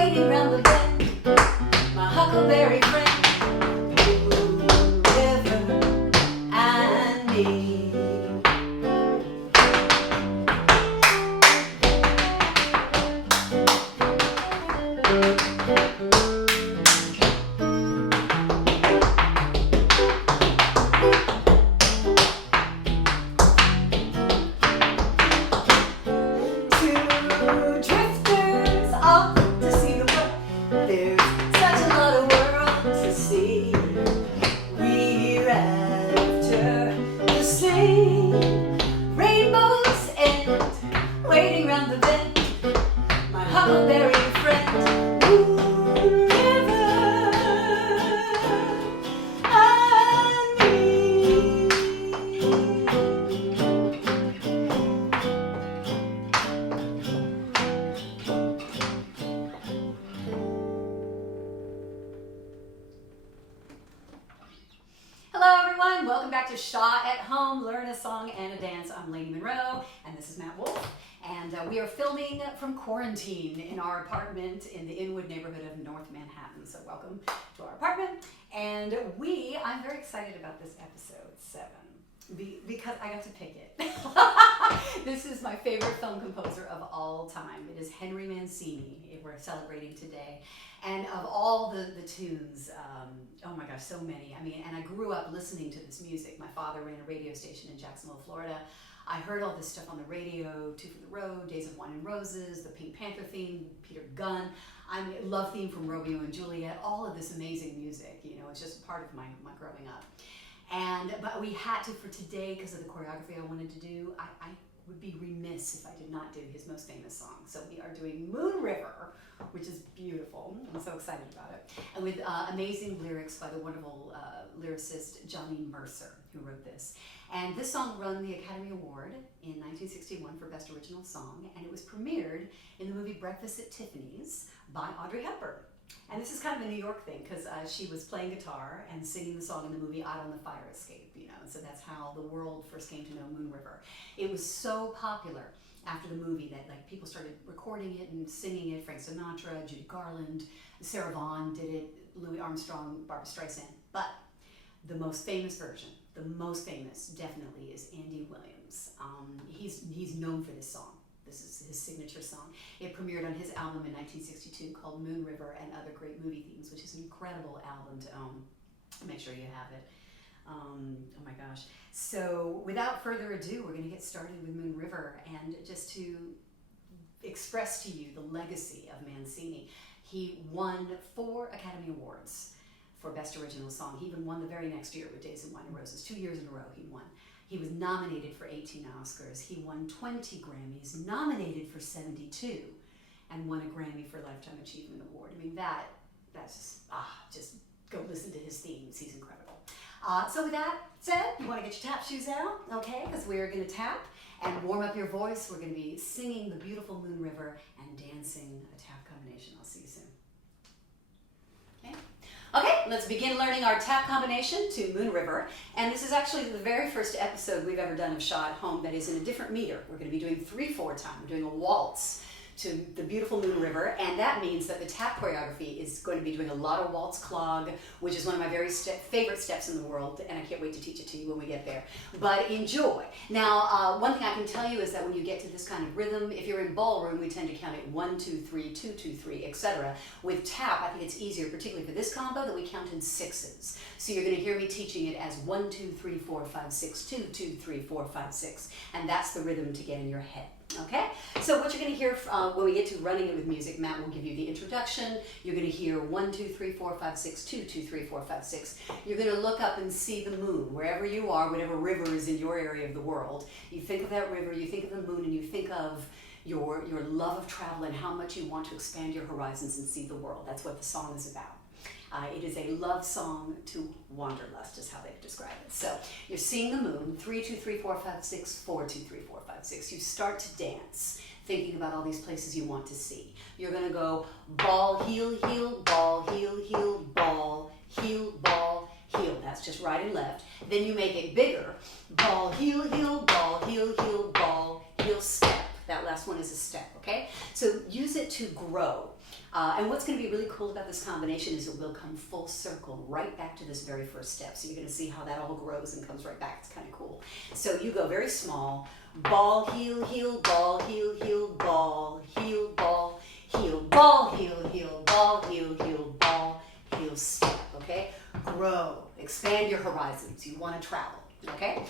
waiting round the bend, my huckleberry friend, river and me. Welcome back to SHA at Home, Learn a Song and a Dance. I'm Lainie Munro, and this is Matt Wolfe, and we are filming from quarantine in our apartment in the Inwood neighborhood of North Manhattan. So welcome to our apartment, and I'm very excited about this episode 7 because I got to pick it. This is my favorite film composer of all time. It is Henry Mancini. We're celebrating today. And of all the tunes, oh my gosh, so many. I mean, and I grew up listening to this music. My father ran a radio station in Jacksonville, Florida. I heard all this stuff on the radio, Two from the Road, Days of Wine and Roses, the Pink Panther theme, Peter Gunn. I mean, love theme from Romeo and Juliet, all of this amazing music. You know, it's just part of my growing up. But we had to, for today, because of the choreography I wanted to do, I would be remiss if I did not do his most famous song. So we are doing Moon River, which is beautiful. I'm so excited about it. And with amazing lyrics by the wonderful lyricist Johnny Mercer, who wrote this. And this song won the Academy Award in 1961 for Best Original Song, and it was premiered in the movie Breakfast at Tiffany's by Audrey Hepburn. And this is kind of a New York thing, because she was playing guitar and singing the song in the movie Out on the Fire Escape, you know, so that's how the world first came to know Moon River. It was so popular after the movie that like people started recording it and singing it. Frank Sinatra, Judy Garland, Sarah Vaughan did it, Louis Armstrong, Barbra Streisand. But the most famous version, the most famous definitely is Andy Williams. He's known for this song. This is his signature song. It premiered on his album in 1962 called Moon River and Other Great Movie Themes, which is an incredible album to own. Make sure you have it. Oh my gosh. So without further ado, we're going to get started with Moon River, and just to express to you the legacy of Mancini. He won 4 Academy Awards for Best Original Song. He even won the very next year with Days of Wine and Roses. 2 years in a row he won. He was nominated for 18 Oscars. He won 20 Grammys, nominated for 72, and won a Grammy for Lifetime Achievement Award. I mean, that's just go listen to his themes. He's incredible. So with that said, you want to get your tap shoes out, okay? Because we're going to tap and warm up your voice. We're going to be singing the beautiful Moon River and dancing a tap combination. I'll see you soon. Okay, let's begin learning our tap combination to Moon River. And this is actually the very first episode we've ever done of SHA at Home that is in a different meter. We're going to be doing 3/4 time. We're doing a waltz to the beautiful Moon River, and that means that the tap choreography is going to be doing a lot of waltz clog, which is one of my very favorite steps in the world, and I can't wait to teach it to you when we get there. But enjoy. Now, one thing I can tell you is that when you get to this kind of rhythm, if you're in ballroom, we tend to count it 1, 2, 3, 2, 2, 3, etc. With tap, I think it's easier, particularly for this combo, that we count in 6s. So you're going to hear me teaching it as 1, 2, 3, 4, 5, 6, 2, 2, 3, 4, 5, 6, and that's the rhythm to get in your head. Okay, so what you're going to hear when we get to running it with music, Matt will give you the introduction. You're going to hear 1, 2, 3, 4, 5, 6, 2, 2, 3, 4, 5, 6. You're going to look up and see the moon, wherever you are, whatever river is in your area of the world. You think of that river, you think of the moon, and you think of your love of travel and how much you want to expand your horizons and see the world. That's what the song is about. It is a love song to wanderlust, is how they describe it. So you're seeing the moon, 3, 2, 3, 4, 5, 6, 4, 2, 3, 4, 5, 6. You start to dance, thinking about all these places you want to see. You're going to go ball, heel, heel, ball, heel, heel, ball, heel, ball, heel. That's just right and left. Then you make it bigger. Ball, heel, heel, ball, heel, heel, ball, heel, step. That last one is a step, okay? So use it to grow. And what's going to be really cool about this combination is it will come full circle right back to this very first step. So you're going to see how that all grows and comes right back. It's kind of cool. So you go very small, ball, heel, heel, ball, heel, heel, ball, heel, ball, heel, ball, heel, heel, ball, heel, heel, ball, heel, step, okay? Grow, expand your horizons. You want to travel. Okay,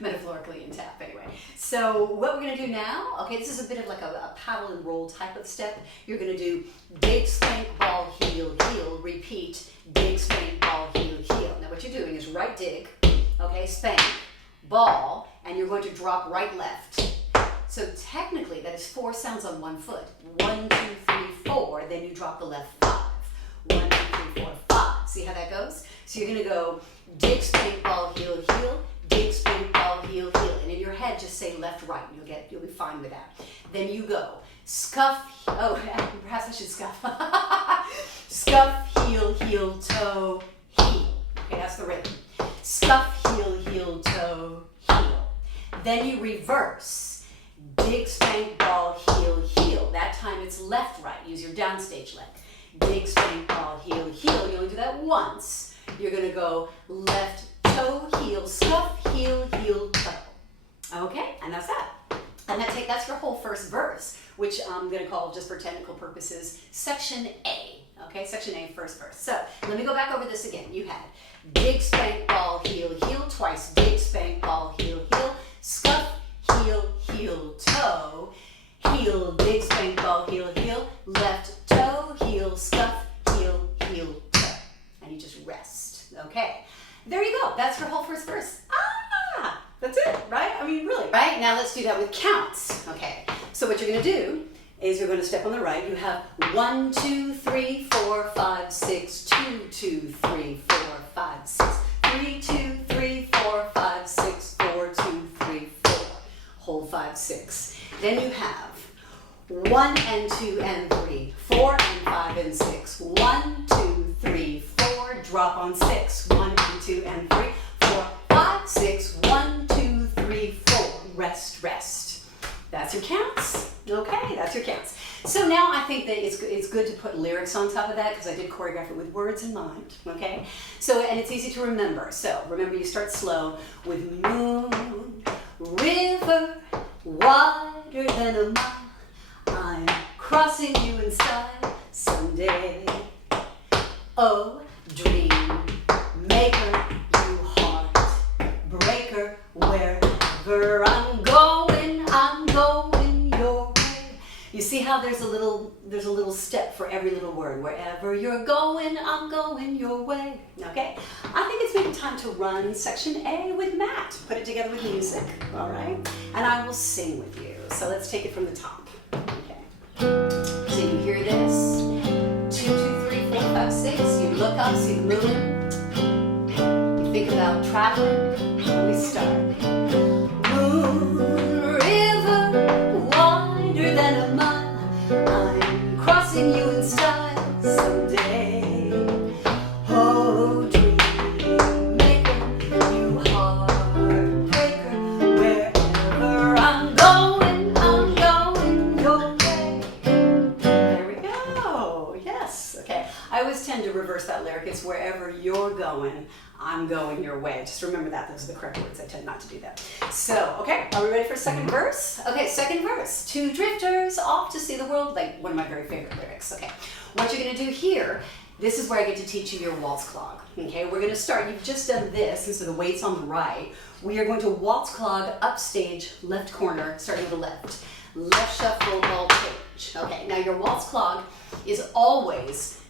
metaphorically in tap anyway. So what we're going to do now, okay, this is a bit of like a paddle and roll type of step. You're going to do dig, spank, ball, heel, heel, repeat, dig, spank, ball, heel, heel. Now what you're doing is right dig, okay, spank, ball, and you're going to drop right left. So technically that is 4 sounds on one foot. 1, 2, 3, 4, then you drop the left 5. 1, 2, 3, 4, 5. See how that goes? So you're going to go dig, spank, ball, heel, heel, dig, spank, ball, heel, heel. And in your head, just say left, right. You'll be fine with that. Then you go scuff, oh, perhaps I should scuff. Scuff, heel, heel, toe, heel. Okay, that's the rhythm. Scuff, heel, heel, toe, heel. Then you reverse. Dig, spank, ball, heel, heel. That time it's left, right. Use your downstage leg. Dig, spank, ball, heel, heel. You only do that once. You're going to go left, toe, heel, scuff, heel, heel, toe. Okay, and that's that. And that's your whole first verse, which I'm going to call, just for technical purposes, section A. Okay, section A, first verse. So let me go back over this again. You had dig, spank, ball, heel, heel, twice. Dig, spank, ball, heel, heel, scuff, heel, heel, toe, heel, dig, spank, ball, heel, heel, left, toe, heel, scuff, heel, heel, toe. And you just rest. Okay, there you go. That's your whole first verse. Ah, that's it, right? I mean, really. Right, now let's do that with counts. Okay, so what you're going to do is you're going to step on the right. You have 1, 2, 3, 4, 5, 6, 2, 2, 3, 4, 5, 6, 3, 2, 3, 4, 5, 6, 4, 2, 3, 4. Hold 5, 6. Then you have 1 and 2 and 3, 4 and 5 and 6, 1, 2, 3, 4, drop on 6, 1 and 2 and 3, 4, 5, 6, 1, 2, 3, 4, rest, rest. That's your counts. Okay, that's your counts. So now I think that it's good to put lyrics on top of that because I did choreograph it with words in mind, okay? So, and it's easy to remember. So remember, you start slow with moon, river, wider than a mile. I'm crossing you in style someday. Oh, dream maker, you heart breaker, wherever I'm going your way. You see how there's a little step for every little word. Wherever you're going, I'm going your way. Okay? I think it's maybe time to run section A with Matt. Put it together with music, all right? And I will sing with you. So let's take it from the top. Okay. So you hear this. 2, 2, 3, 4, 5, 6. You look up, see the moon. You think about traveling. Let me start. Moon, river, wider than a mile. I'm crossing you in style someday. Oh, dream maker, you heartbreaker. Wherever I'm going your way. There we go. Yes. Okay. I always tend to reverse that lyric. It's wherever you're going, I'm going your way. Just remember that. Those are the correct words. I tend not to do that. So, okay, are we ready for second verse? Okay, second verse. 2 drifters off to see the world. Like one of my very favorite lyrics. Okay, what you're going to do here, this is where I get to teach you your waltz clog. Okay, we're going to start. You've just done this, and so the weight's on the right. We are going to waltz clog upstage, left corner, starting with the left. Left shuffle, ball change. Okay, now your waltz clog is always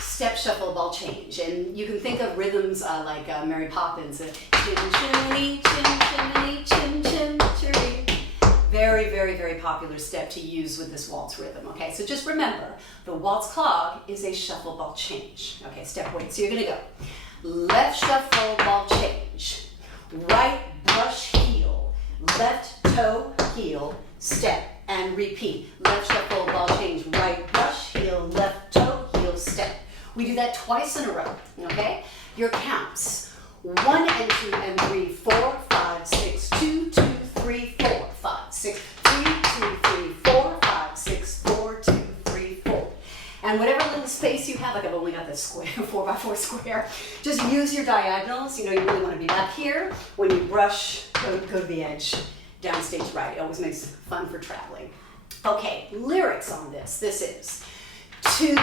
step, shuffle, ball change. And you can think of rhythms like Mary Poppins. Chin, chimney, chin, chimney, chin, chin, chiree. Very, very, very popular step to use with this waltz rhythm. Okay, so just remember, the waltz clog is a shuffle, ball change. Okay, step weight. So you're going to go left shuffle, ball change. Right brush heel. Left toe, heel, step, and repeat. Left shuffle, ball change. Right brush heel, left toe, heel, step. We do that twice in a row, okay? Your counts, 1 and 2 and 3, 4, 5, 6, 2, 2, 3, 4, 5, 6. And whatever little space you have, like I've only got this square, 4x4 square, just use your diagonals. You know, you really want to be back here. When you brush, go to the edge, downstage right. It always makes fun for traveling. Okay, lyrics on this. This is: two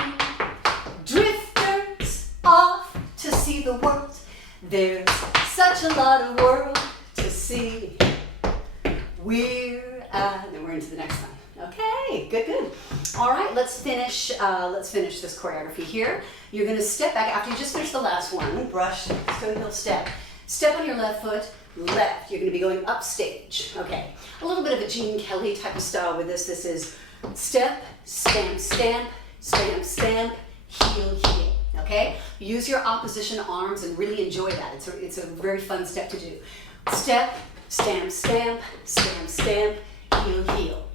drifters off to see the world. There's such a lot of world to see. Then we're into the next one. Okay, good. All right, let's finish this choreography here. You're gonna step back after you just finish the last one. Brush, toe heel step. Step on your left foot, left. You're gonna be going up stage. Okay, a little bit of a Gene Kelly type of style with this. This is step, stamp, stamp, stamp, stamp, heel, heel. Okay, use your opposition arms and really enjoy that. It's a very fun step to do. Step, stamp, stamp, stamp, stamp, heel, heel.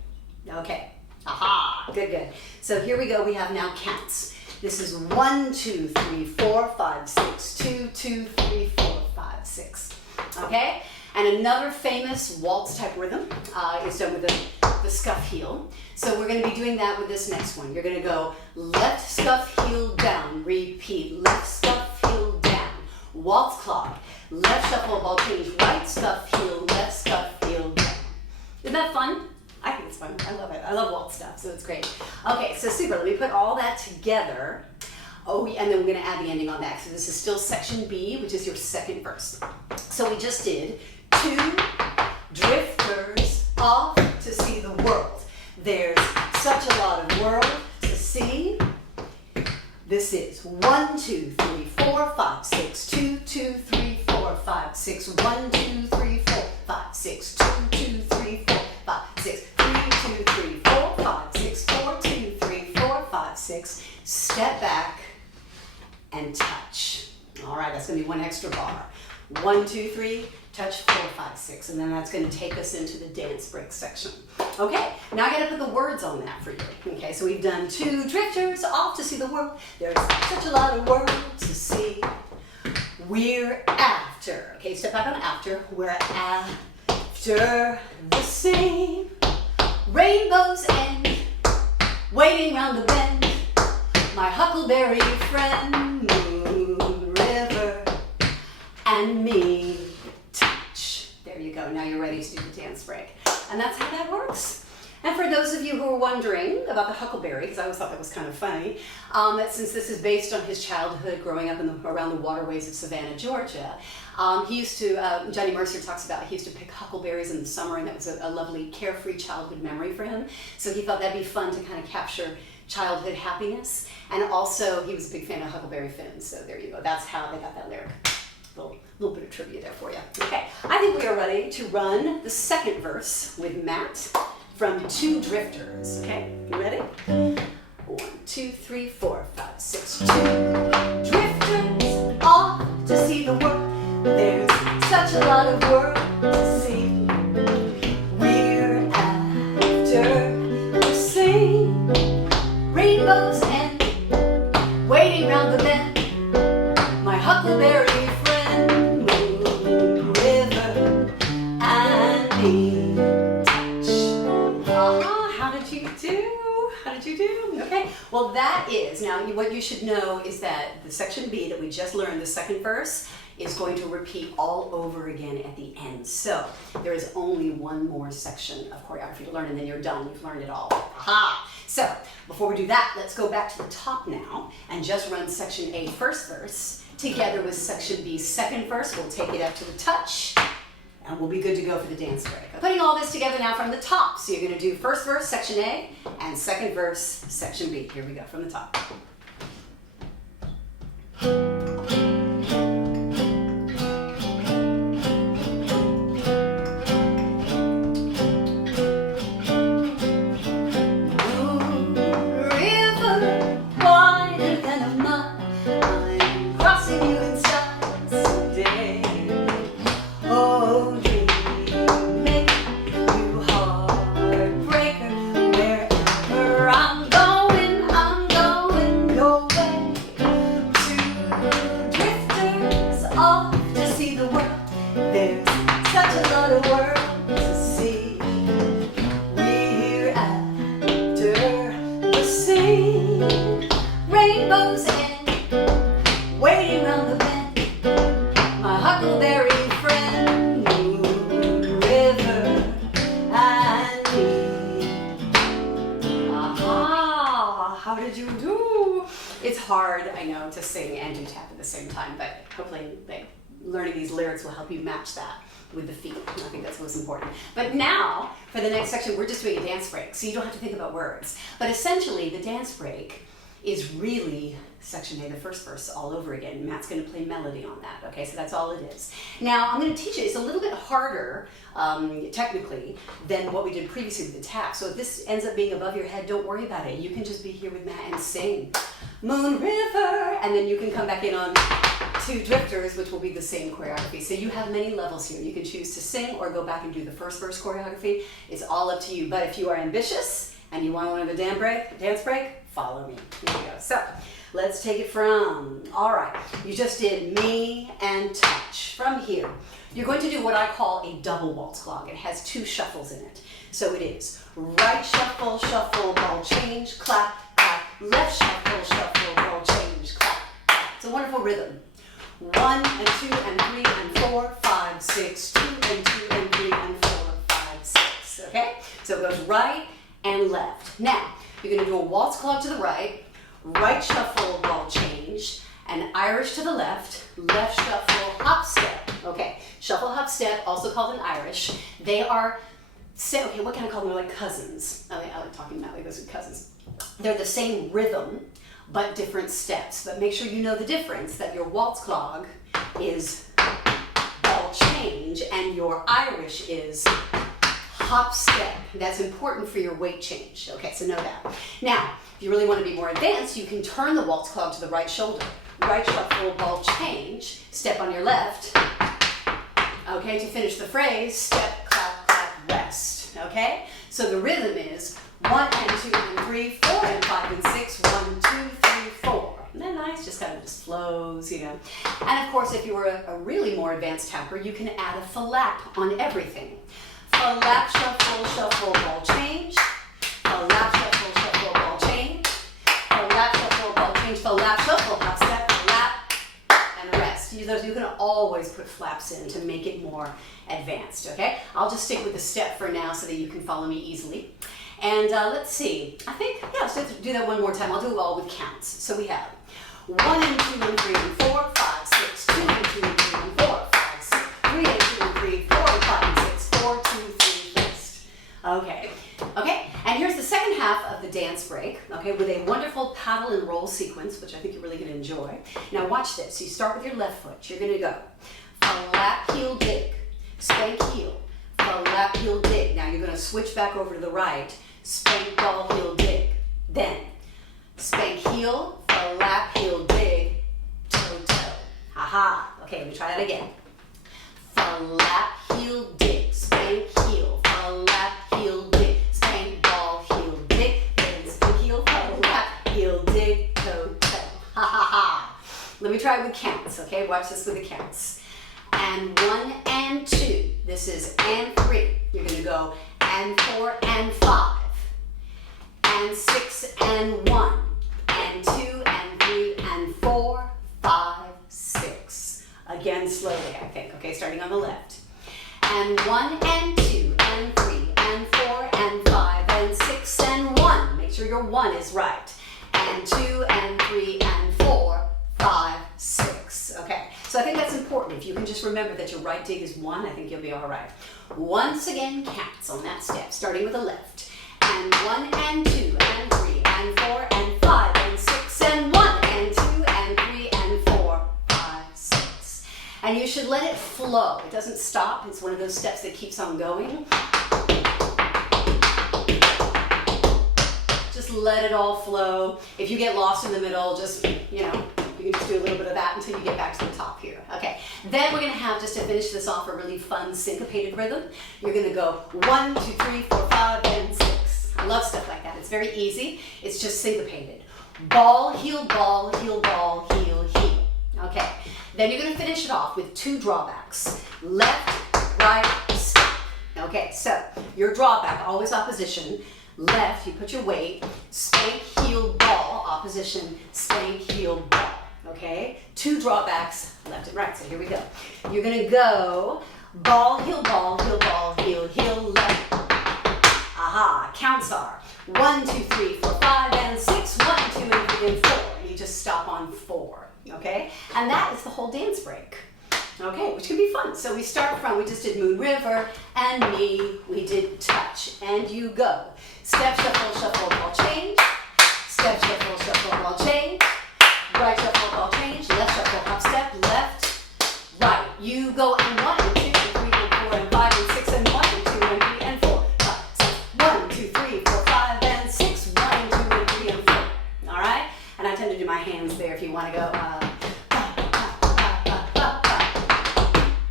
Okay, aha, good. So here we go, we have now counts. This is 1, 2, 3, 4, 5, 6, 2, 2, 3, 4, 5, 6. Okay, and another famous waltz type rhythm is done with the scuff heel. So we're going to be doing that with this next one. You're going to go left scuff heel down, repeat, left scuff heel down, waltz clog, left shuffle ball change, right scuff heel, left scuff heel down. Isn't that fun? I think it's fun. I love it. I love waltz stuff, so it's great. Okay, so super. Let me put all that together. Oh, and then we're going to add the ending on that. So this is still section B, which is your second verse. So we just did two drifters off to see the world. There's such a lot of world to see. This is 1, 2, 3, 4, 5, 6, 2, 2, 3, 4, 5, 6, 1, 2, 3, 4, 5, 6, 2, 2, 3, 4, 5, 6, 3, 2, 3, 4, 5, 6, 4, 2, 3, 4, 5, 6. Step back and touch. All right, that's going to be one extra bar. 1, 2, 3, touch, 4, 5, 6, and then that's going to take us into the dance break section. Okay, now I got to put the words on that for you. Okay, so we've done two drifters off to see the world. There's such a lot of world to see. We're after. Okay, step back on after. We're after the same rainbow's end, waiting round the bend. My huckleberry friend, moon, river, and me. Touch. There you go. Now you're ready to do the dance break. And that's how that works. And for those of you who are wondering about the huckleberry, because I always thought that was kind of funny, that since this is based on his childhood growing up around the waterways of Savannah, Georgia, he used to, Johnny Mercer talks about, he used to pick huckleberries in the summer, and that was a lovely carefree childhood memory for him. So he thought that'd be fun to kind of capture childhood happiness. And also, he was a big fan of Huckleberry Finn, so there you go. That's how they got that lyric. Little bit of trivia there for you. Okay, I think we are ready to run the second verse with Matt from Two Drifters. Okay, you ready? 1, 2, 3, 4, 5, 6. Two drifters off to see the world. There's such a lot of world to see. We're after the same rainbow's end, waiting round the bend. My huckleberry friend, moon, river, and me. Touch. How did you do? How did you do? Okay, well that is, now what you should know is that the section B that we just learned, the second verse, is going to repeat all over again at the end. So there is only one more section of choreography to learn, and then you're done. You've learned it all. Aha! So before we do that, let's go back to the top now and just run section A first verse together with section B second verse. We'll take it up to the touch, and we'll be good to go for the dance break. Putting all this together now from the top. So you're going to do first verse, section A, and second verse, section B. Here we go from the top. rainbow's end, waiting round the bend, my huckleberry friend, moon, river, and me. Aha! How did you do? It's hard, I know, to sing and do tap at the same time, but hopefully learning these lyrics will help you match that with the feet. I think that's most important. But now, for the next section, we're just doing a dance break, so you don't have to think about words. But essentially, the dance break is really section A, the first verse, all over again. Matt's going to play melody on that, okay? So that's all it is. Now, I'm going to teach you, it's a little bit harder, technically, than what we did previously with the tap. So if this ends up being above your head, don't worry about it. You can just be here with Matt and sing Moon River, and then you can come back in on two drifters, which will be the same choreography. So you have many levels here. You can choose to sing or go back and do the first verse choreography. It's all up to you. But if you are ambitious and you want to learn the dance break, follow me. Here we go. So let's take it from, all right, you just did me and touch. From here, you're going to do what I call a double waltz clog. It has two shuffles in it. So it is right shuffle, shuffle, ball change, clap, clap, left shuffle, shuffle, ball change, clap, clap. It's a wonderful rhythm. 1 and 2 and 3 and 4, 5, 6, 2 and 2 and 3 and 4, 5, 6. Okay? So it goes right and left. Now, you're going to do a waltz clog to the right, right shuffle, ball change, and Irish to the left, left shuffle, hop step. Okay, shuffle, hop step, also called an Irish. They are, okay, what can I call them? They're like cousins. I like talking about like those are cousins. They're the same rhythm, but different steps. But make sure you know the difference, that your waltz clog is ball change and your Irish is hop step. That's important for your weight change. Okay, so know that. Now, if you really want to be more advanced, you can turn the waltz clog to the right shoulder. Right shuffle, ball change, step on your left. Okay, to finish the phrase, step, clap, clap, rest. Okay, so the rhythm is 1 and 2 and 3, 4 and 5 and 6, 1, 2, 3, 4. Isn't that nice? Just kind of just flows, you know. And of course, if you were a really more advanced tapper, you can add a flap on everything. Flap, shuffle, shuffle, ball change. Flap, shuffle, shuffle, ball change. Flap, shuffle, ball change. Flap, shuffle, hop step, flap, and the rest. You can always put flaps in to make it more advanced, okay? I'll just stick with the step for now so that you can follow me easily. And let's see, I think, yeah, let's do that one more time. I'll do it all with counts. So we have 1 and 2 and 3 and 4, 5, 6, 2 and 2 and 3 and 4, 5, 6, 3 and 2 and 3, 4 and 5 and 6, 4, 2, 3, twist. Okay, okay, and here's the second half of the dance break, okay, with a wonderful paddle and roll sequence, which I think you're really going to enjoy. Now watch this. You start with your left foot. You're going to go flap, heel, dig, spank, heel, flap, heel, dig. Now you're going to switch back over to the right. Spank, ball, heel, dig. Then, spank, heel, flap, heel, dig, toe, toe. Ha-ha. Okay, let me try that again. Flap, heel, dig. Spank, heel, flap, heel, dig. Spank, ball, heel, dig. Then spank, heel, flap, heel, dig, toe, toe. Ha-ha-ha. Let me try it with counts, okay? Watch this with the counts. And 1 and 2. This is and 3. You're going to go and 4 and 5. And 6 and 1, and 2 and 3 and 4, 5, 6. Again, slowly, I think. Okay, starting on the left. And 1 and 2 and 3 and 4 and 5 and 6 and 1. Make sure your 1 is right. And 2 and 3 and 4, 5, 6. Okay, so I think that's important. If you can just remember that your right dig is 1, I think you'll be all right. Once again, counts on that step, starting with the left. And 1 and 2 and 3 and 4 and 5 and 6 and 1 and 2 and 3 and 4, 5, 6. And you should let it flow. It doesn't stop. It's one of those steps that keeps on going. Just let it all flow. If you get lost in the middle, just, you know, you can just do a little bit of that until you get back to the top here. Okay, then we're going to have, just to finish this off, a really fun syncopated rhythm. You're going to go 1, 2, 3, 4, 5, and 6. I love stuff like that. It's very easy. It's just syncopated. Ball, heel, ball, heel, ball, heel, heel. Okay. Then you're going to finish it off with 2 drawbacks. Left, right, step. Okay, so your drawback, always opposition. Left, you put your weight. Spank, heel, ball, opposite. opposition, spank, heel, ball, okay? 2 drawbacks, left and right, so here we go. You're gonna go ball, heel, heel, left. Aha, counts are 1, 2, 3, 4, 5, and 6, 1, 2, and 3, and 4. And you just stop on 4, okay? And that is the whole dance break. Okay, which can be fun. So we start from, we just did Moon River and me, we did touch, and you go. Step, shuffle, ball change. Step, shuffle, ball change. Right shuffle, ball change. Left shuffle, hop, step, left, right. You go and 1 and 2 and 3 and 4 and 5 and 6 and 1 and 2 and 3 and 4. 5, 6, 1, 2, 3, 4, 5 and 6, 1 and 2 and 3 and 4. All right? And I tend to do my hands there if you want to go.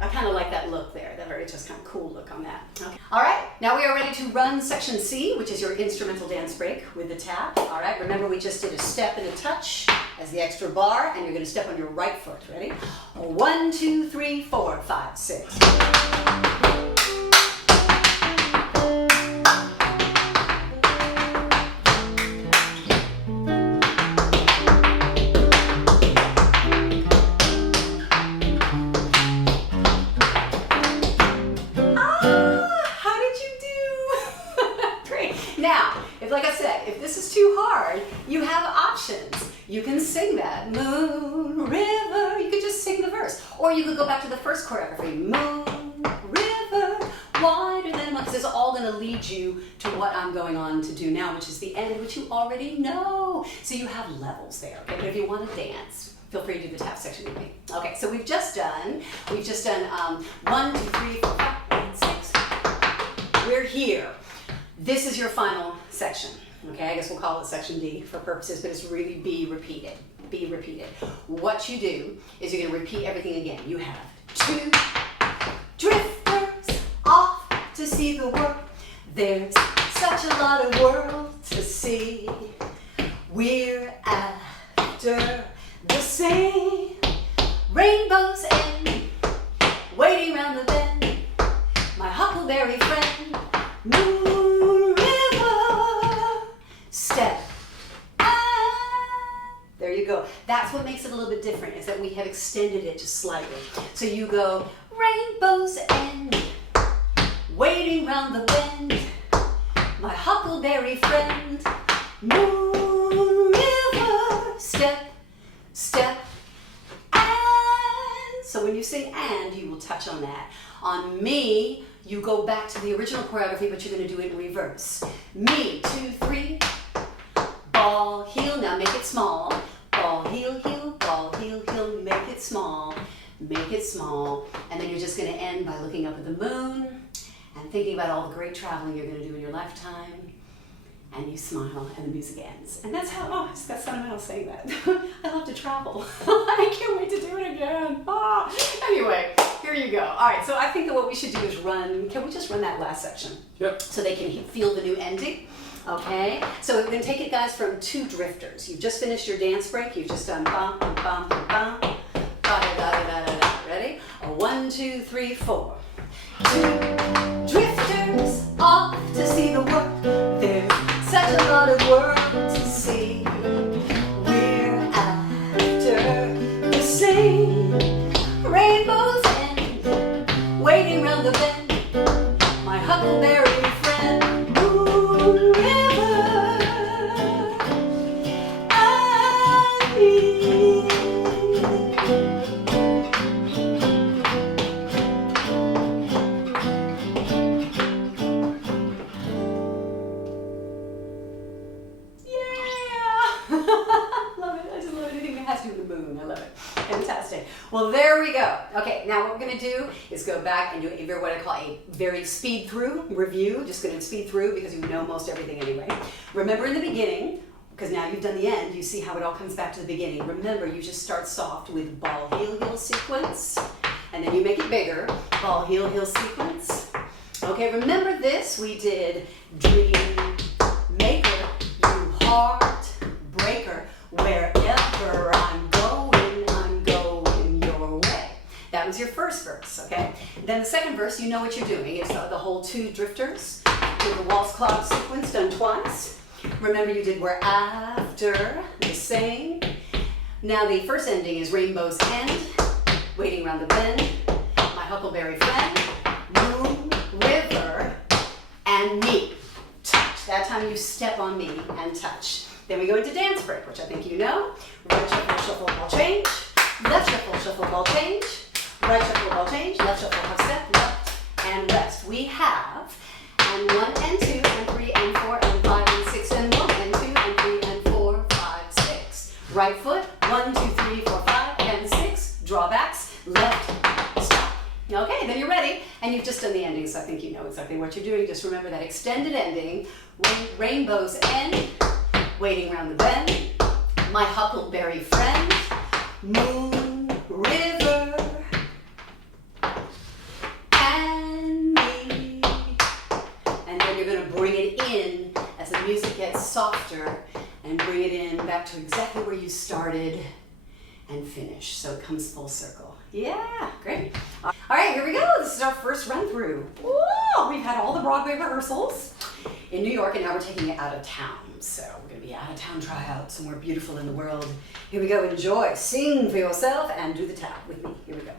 I kind of like that look there, that very just kind of cool look on that. Okay. All right, now we are ready to run section C, which is your instrumental dance break with the tap. All right, remember we just did a step and a touch as the extra bar, and you're going to step on your right foot. Ready? 1, 2, 3, 4, 5, 6. You have options. You can sing that, Moon River. You could just sing the verse. Or you could go back to the first choreography, Moon River, wider than one. Because it's all going to lead you to what I'm going on to do now, which is the end, which you already know. So you have levels there. Okay? But if you want to dance, feel free to do the tap section with me. Okay, so we've just done 1, 2, 3, 4, 5, and 6. We're here. This is your final section. Okay, I guess we'll call it section D for purposes, but it's really be repeated. Be repeated. What you do is you're going to repeat everything again. You have 2 drifters off to see the world. There's such a lot of world to see. We're after the same rainbow's end, waiting round the bend. My huckleberry friend, Moon River, step. There you go. That's what makes it a little bit different, is that we have extended it just slightly. So you go, rainbow's end, waiting round the bend. My huckleberry friend, Moon River, step, step, and. So when you sing and, you will touch on that. On me, you go back to the original choreography, but you're going to do it in reverse. Me, 2, 3, ball, heel. Now make it small. Ball, heel, ball, heel, make it small. Make it small. And then you're just going to end by looking up at the moon and thinking about all the great traveling you're going to do in your lifetime. And you smile, and the music ends. And that's how, oh, it's got sentimental saying that. I love to travel. I can't wait to do it again. Ah. Anyway, here you go. All right, so I think that what we should do is can we just run that last section? Yep. So they can feel the new ending. Okay, so we're going to take it, guys, from 2 drifters. You've just finished your dance break. You've just done bum, bum, bum, bum, da da da da da da. Ready? 1, 2, 3, 4. 2 drifters off to see the world. There's such a lot of world to see. We're after the same rainbow's end, waiting round the bend. My huckleberry friend, Moon River, and me. Fantastic. Well, there we go. Okay, now what we're going to do is go back and do what I call a very speed through review. Just going to speed through because you know most everything anyway. Remember in the beginning, because now you've done the end, you see how it all comes back to the beginning. Remember, you just start soft with ball, heel sequence, and then you make it bigger. Ball, heel sequence. Okay, remember this? We did dream maker, you heart breaker, wherever I'm going your way. That was your first verse, okay? Then the second verse, you know what you're doing. It's the whole 2 drifters with the waltz clog sequence done twice. Remember you did we're after the sing. Now the first ending is Rainbow's End, Waiting Around the Bend, My Huckleberry Friend, Moon, River, and Me. Touch. That time you step on me and touch. Then we go into dance break, which I think you know. Right shuffle, shuffle, ball change. Left shuffle, ball change. Right shuffle, ball change. Left shuffle, half step, left and rest. We have and 1 and 2 and 3 and 4 and 5 and 6 and 1 and 2 and 3 and 4, 5, 6. Right foot, 1, 2, 3, 4, 5 and 6. Drawbacks, left, stop. Okay, then you're ready, and you've just done the ending, so I think you know exactly what you're doing. Just remember that extended ending, Rainbow's End, Waiting Around the Bend, My Huckleberry Friend, Moon, River, and Me. And then you're going to bring it in as the music gets softer and bring it in back to exactly where you started and finish, so it comes full circle. Yeah, great. All right, here we go. This is our first run through. Whoa, we've had all the Broadway rehearsals in New York, and now we're taking it out of town. So we're going to be out of town tryouts, somewhere beautiful in the world. Here we go. Enjoy. Sing for yourself and do the tap with me. Here we go.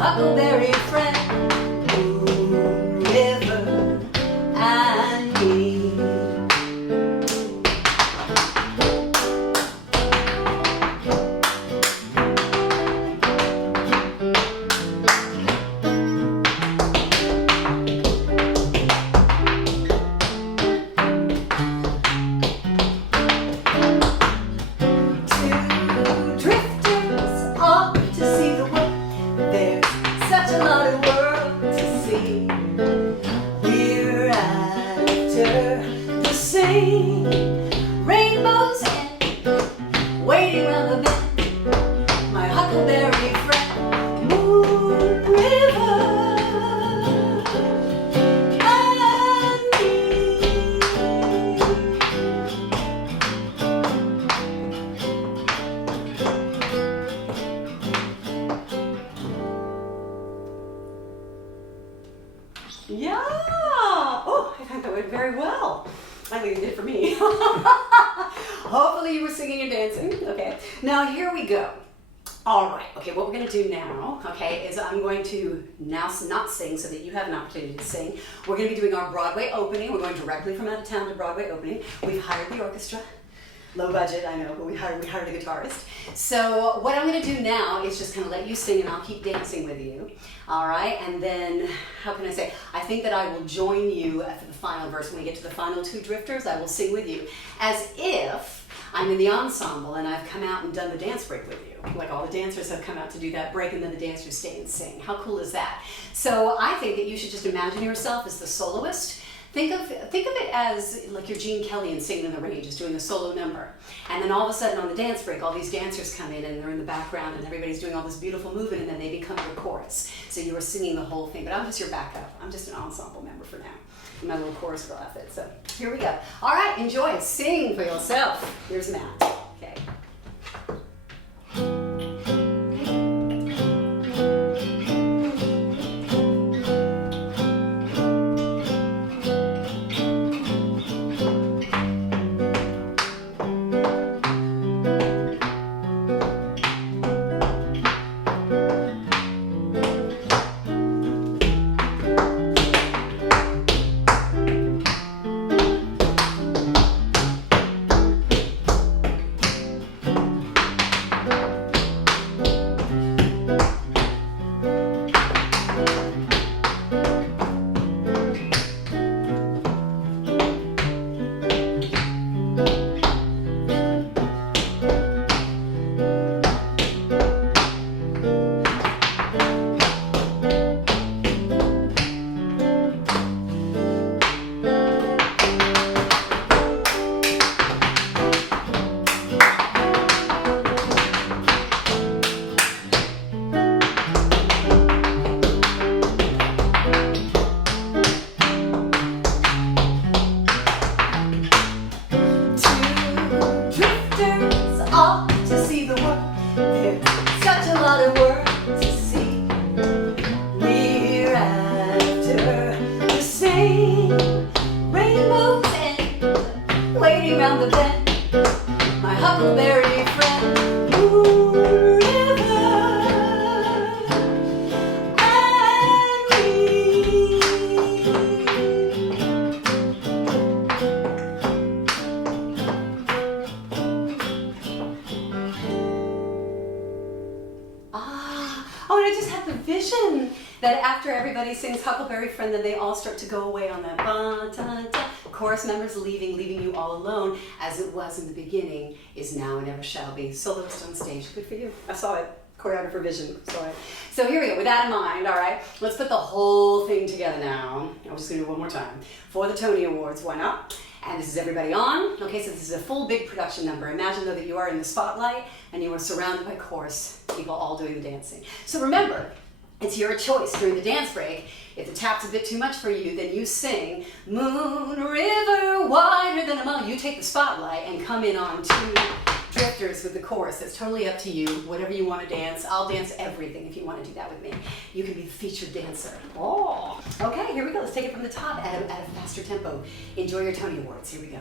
Huckleberry friend, moon, river, and me. Two drifters off to see the world. There's such a lot of world to see. We're after the same rainbow's end, waiting around the bend. My huckleberry friend, moon, river, and me. Yeah! Oh, I think that went very well. I think it did for me. Hopefully you were singing and dancing. Okay. Now here we go. All right. Okay, what we're going to do now, okay, is I'm going to now not sing so that you have an opportunity to sing. We're going to be doing our Broadway opening. We're going directly from out of town to Broadway opening. We've hired the orchestra. Low budget, I know, but we hired a guitarist. So what I'm going to do now is just kind of let you sing, and I'll keep dancing with you. All right, and then, how can I say, I think that I will join you after the final verse. When we get to the final two drifters, I will sing with you as if I'm in the ensemble and I've come out and done the dance break with you. Like all the dancers have come out to do that break, and then the dancers stay and sing. How cool is that? So I think that you should just imagine yourself as the soloist. Think of it as like you're Gene Kelly and Singing in the Rain, just doing a solo number. And then all of a sudden on the dance break, all these dancers come in and they're in the background and everybody's doing all this beautiful movement, and then they become your chorus. So you are singing the whole thing, but I'm just your backup. I'm just an ensemble member for now. I'm my little chorus girl outfit. So here we go. All right, enjoy. Sing for yourself. Here's Matt. Okay. round the bend, my huckleberry friend, Moon River and me. Oh, and I just had the vision that after everybody sings Huckleberry Friend, then they all start to go away on that ba-da-da. Chorus members leaving you all alone, as it was in the beginning, is now and ever shall be. Soloist on stage. Good for you. I saw it. Choreographer vision. Saw it. So here we go. With that in mind, all right, let's put the whole thing together now. I'm just going to do it one more time. For the Tony Awards, why not? And this is everybody on. Okay, so this is a full big production number. Imagine though that you are in the spotlight and you are surrounded by chorus people all doing the dancing. So remember, it's your choice during the dance break. If the tap's a bit too much for you, then you sing Moon River wider than a mile. You take the spotlight and come in on two drifters with the chorus. That's totally up to you. Whatever you want to dance. I'll dance everything if you want to do that with me. You can be the featured dancer. Oh, okay, here we go. Let's take it from the top at a faster tempo. Enjoy your Tony Awards. Here we go.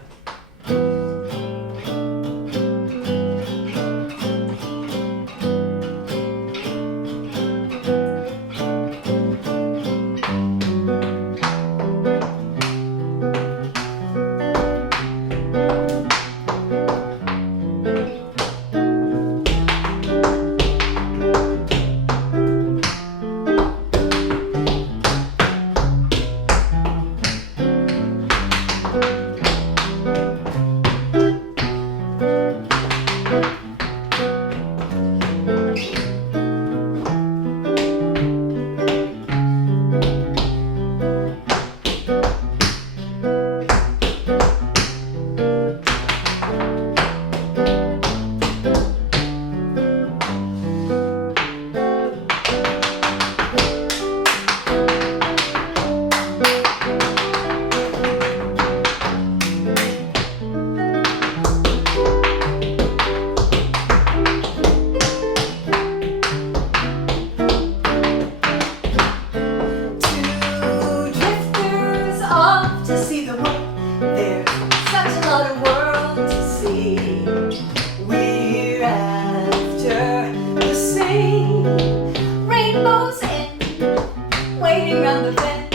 Waiting round the bend,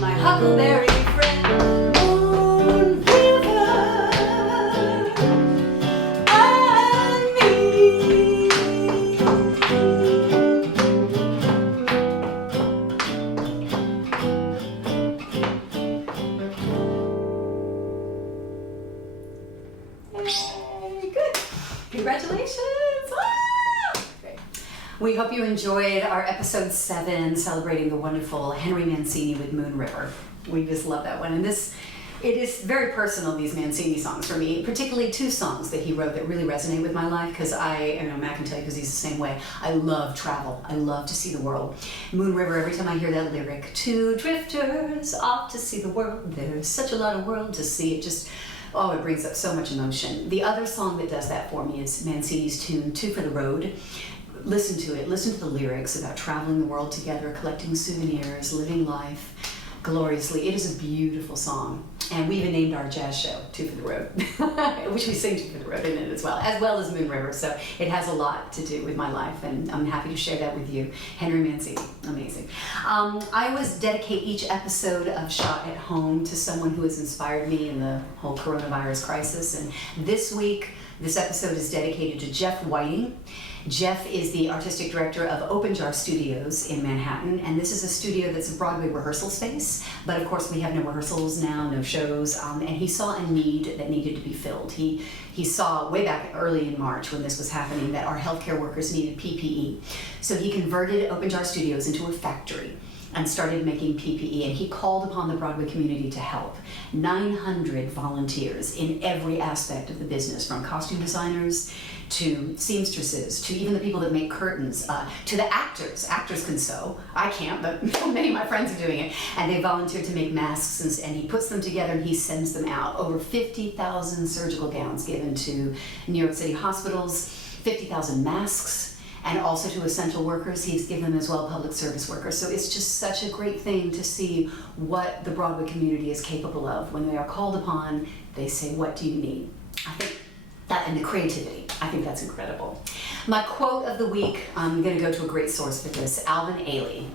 my huckleberry friend, Moon River and me. Hey, good. Congratulations. We hope you enjoyed our episode 7 celebrating the wonderful Henry Mancini with Moon River. We just love that one. And it is very personal, these Mancini songs for me, particularly 2 songs that he wrote that really resonate with my life because Matt can tell you because he's the same way. I love travel. I love to see the world. Moon River, every time I hear that lyric, 2 drifters off to see the world. There's such a lot of world to see. It just, oh, it brings up so much emotion. The other song that does that for me is Mancini's tune, 2 for the Road. Listen to it. Listen to the lyrics about traveling the world together, collecting souvenirs, living life gloriously. It is a beautiful song. And we even named our jazz show 2 for the Road, which we sing 2 for the Road in it as well as Moon River. So it has a lot to do with my life, and I'm happy to share that with you. Henry Mancini, amazing. I always dedicate each episode of SHA at Home to someone who has inspired me in the whole coronavirus crisis. And this week, this episode is dedicated to Jeff Waitin. Jeff is the artistic director of Open Jar Studios in Manhattan, and this is a studio that's a Broadway rehearsal space, but of course we have no rehearsals now, no shows, and he saw a need that needed to be filled. He saw way back early in March when this was happening that our healthcare workers needed PPE. So he converted Open Jar Studios into a factory and started making PPE, and he called upon the Broadway community to help. 900 volunteers in every aspect of the business, from costume designers to seamstresses, to even the people that make curtains, to the actors. Actors can sew. I can't, but many of my friends are doing it. And they volunteered to make masks, and he puts them together and he sends them out. Over 50,000 surgical gowns given to New York City hospitals, 50,000 masks, and also to essential workers. He's given them as well public service workers. So it's just such a great thing to see what the Broadway community is capable of. When they are called upon, they say, what do you need? I think that, and the creativity, I think that's incredible. My quote of the week, I'm going to go to a great source for this, Alvin Ailey.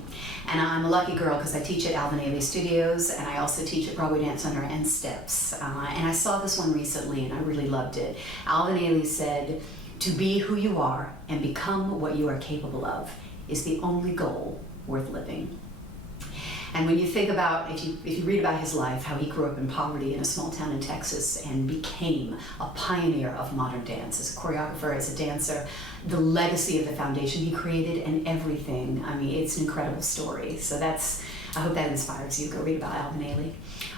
And I'm a lucky girl because I teach at Alvin Ailey Studios, and I also teach at Broadway Dance Center and Steps. And I saw this one recently, and I really loved it. Alvin Ailey said, "To be who you are and become what you are capable of is the only goal worth living." And when you think about, if you read about his life, how he grew up in poverty in a small town in Texas and became a pioneer of modern dance as a choreographer, as a dancer, the legacy of the foundation he created and everything, I mean, it's an incredible story. So I hope that inspires you. Go read about Alvin Ailey.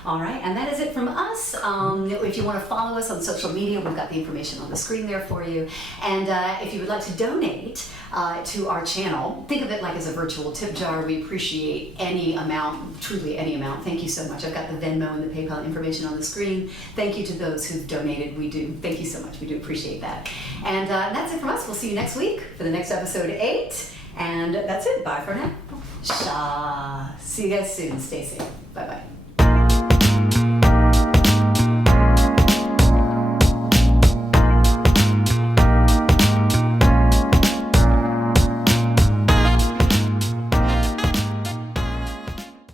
All right, and that is it from us. If you want to follow us on social media, we've got the information on the screen there for you. And if you would like to donate to our channel, think of it like as a virtual tip jar. We appreciate any amount, truly any amount. Thank you so much. I've got the Venmo and the PayPal information on the screen. Thank you to those who've donated. We do. Thank you so much. We do appreciate that. And that's it from us. We'll see you next week for the next episode 8. And that's it. Bye for now. SHA. See you guys soon. Stay safe. Bye-bye.